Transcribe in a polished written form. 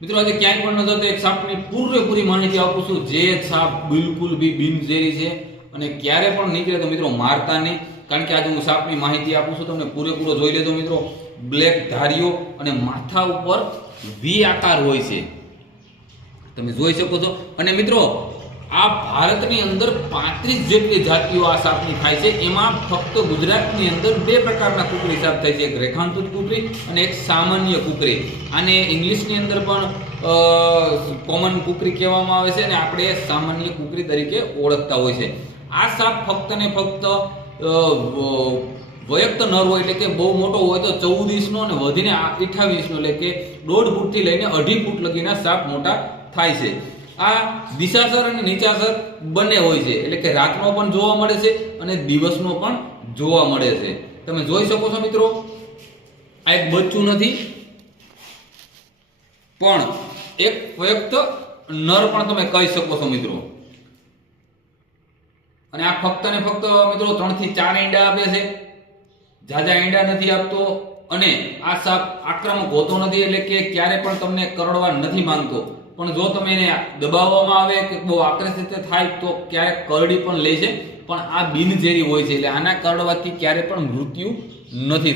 મિત્રો આજે ક્યાંય પણ નજર તો એક સાપની પૂરેપૂરી માહિતી આપું છું જે સાપ બિલકુલ બી બિનઝેરી છે અને ક્યારે પણ નીકળે તો મિત્રો મારતા નહીં, કારણ કે આજે હું સાપની માહિતી આપું છું. તમને પૂરેપૂરો જોઈ લેજો મિત્રો. બ્લેક ધારીઓ અને માથા ઉપર વી આકાર હોય છે, તમે જોઈ શકો છો. અને મિત્રો આ ભારતની અંદર 35 જેટલી જાતિઓ આ સાપની થાય છે. એમાં ફક્ત ગુજરાતની અંદર બે પ્રકારના કુકરી સાપ થાય છે, એક રેખાંકિત કુકરી અને એક સામાન્ય કુકરી. આને ઇંગ્લિશની અંદર પણ કોમન કુકરી કહેવામાં આવે છે અને આપણે સામાન્ય કુકરી તરીકે ઓળખતા હોય છે. આ સાપ ફક્ત ને ફક્ત વયસ્ક નર હોય એટલે કે બહુ મોટો હોય તો 14 ઇંચનો અને વધીને 28 ઇંચનો એટલે કે 1.5 ફૂટથી લઈને 2.5 ફૂટ લગીના સાપ મોટા થાય છે. આ દિશાસર અને નીચાસર બંને હોય છે, એટલે કે રાતનો પણ જોવા મળે છે અને દિવસનો પણ જોવા મળે છે. તમે જોઈ શકો છો મિત્રો, આ એક બચ્ચું નથી પણ એક વયસ્ક નર પણ તમે કહી શકો છો મિત્રો. અને આ ફક્ત ને ફક્ત મિત્રો 3 થી 4 ઈંડા આપે છે, જાજા ઈંડા નથી આપતો. અને આ સાપ આક્રમક હોતો નથી, એટલે કે ક્યારે પણ તમને કરડવા નથી માંગતો. પણ જો તમે એને દબાવવામાં આવે કે બહુ આકર્ષિત થાય તો ક્યારેક કરડી પણ લે છે, પણ આ બિનઝેરી હોય છે, એટલે આના કરડવાથી ક્યારે પણ મૃત્યુ નથી.